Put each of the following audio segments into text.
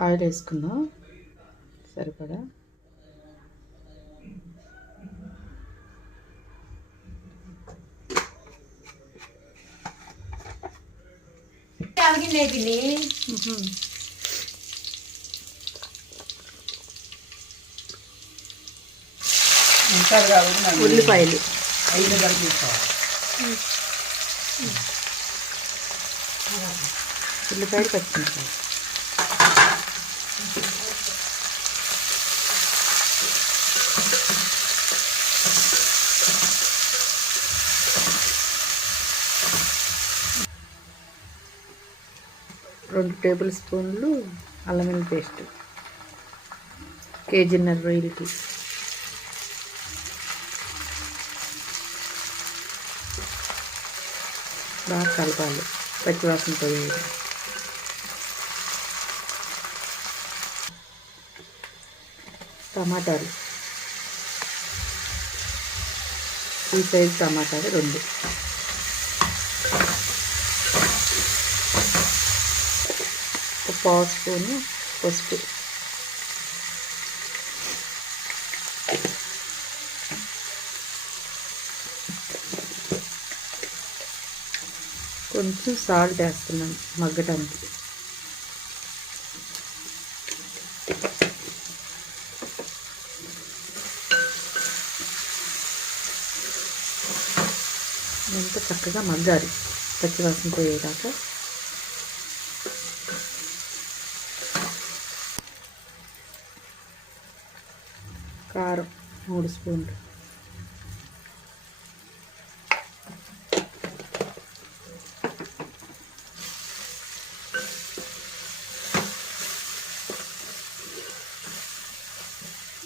Oil వేసుకుందాం సరిపడా. ఉల్లిపాయలు 5 కలిపిస్తాం. ఉల్లిపాయలు పచ్చిమిరపకాయలు రెండు టేబుల్ స్పూన్లు అల్లం వెల్లుల్లి పేస్ట్, కేజీన్నర రొయ్యలకి. బాగా కలపాలి పచ్చివాసన పోయేది. టమాటాలు ఈ సైజు టమాటాలు 2, ఒక పావు స్పూను పసుపు, కొంచెం సాల్ట్ వేస్తున్నాను మగ్గటానికి. ఎంత చక్కగా మగ్గాలి పచ్చివాసన పోయేదాకా. కారం 3 స్పూన్లు,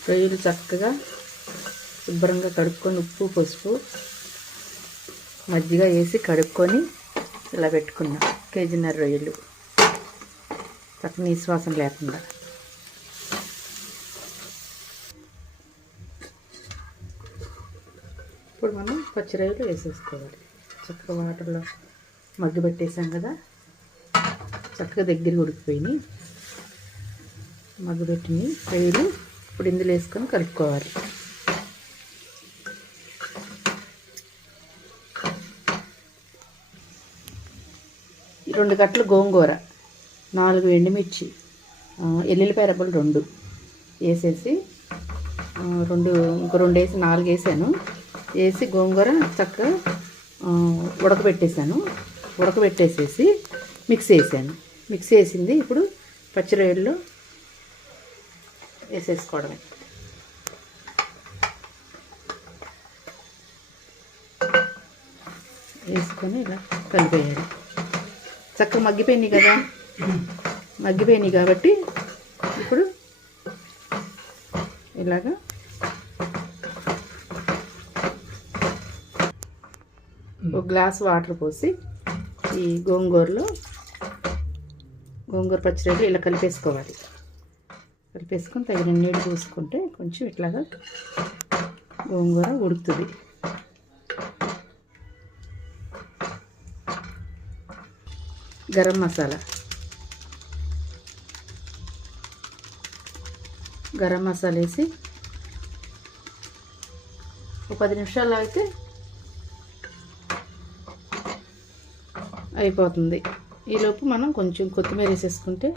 రొయ్యలు చక్కగా శుభ్రంగా కడుక్కొని ఉప్పు పసుపు మజ్జిగ వేసి కడుక్కొని ఇలా పెట్టుకున్నా. కేజీన్నర రొయ్యలు చక్కగా నీసువాసన లేకుండా. ఇప్పుడు మనం పచ్చి రొయ్యలు వేసేసుకోవాలి. చక్కగా వాటర్లో మగ్గి పెట్టేసాం కదా, చక్కగా దగ్గరికి ఉడికిపోయినాయి. మగ్గిపెట్టిన రొయ్యలు ఇప్పుడు ఇందులో వేసుకొని కలుపుకోవాలి. రెండు కట్టలు గోంగూర, 4 ఎండుమిర్చి, ఎల్లుల్లిపాయ రబ్బలు 2 వేసేసి ఇంకో 2 వేసి 4 వేసాను. వేసి గోంగూర చక్కగా ఉడకబెట్టేసేసి మిక్స్ వేసాను. మిక్స్ వేసింది ఇప్పుడు పచ్చి రొయ్యల్లో వేసేసుకోవడమే. వేసుకొని ఇలా కలిపేయాలి. చక్కగా మగ్గిపోయినాయి కదా, మగ్గిపోయినాయి కాబట్టి ఇప్పుడు ఇలాగా ఒక గ్లాస్ వాటర్ పోసి ఈ గోంగూర పచ్చిరొయ్యలు ఇలా కలిపేసుకోవాలి. కలిపేసుకొని తగిన నీళ్ళు పోసుకుంటే కొంచెం ఇట్లాగా గోంగూర ఉడుకుతుంది. గరం మసాలా వేసి ఒక 10 నిమిషాలు అయితే అయిపోతుంది. ఈలోపు మనం కొంచెం కొత్తిమీర వేసేసుకుంటే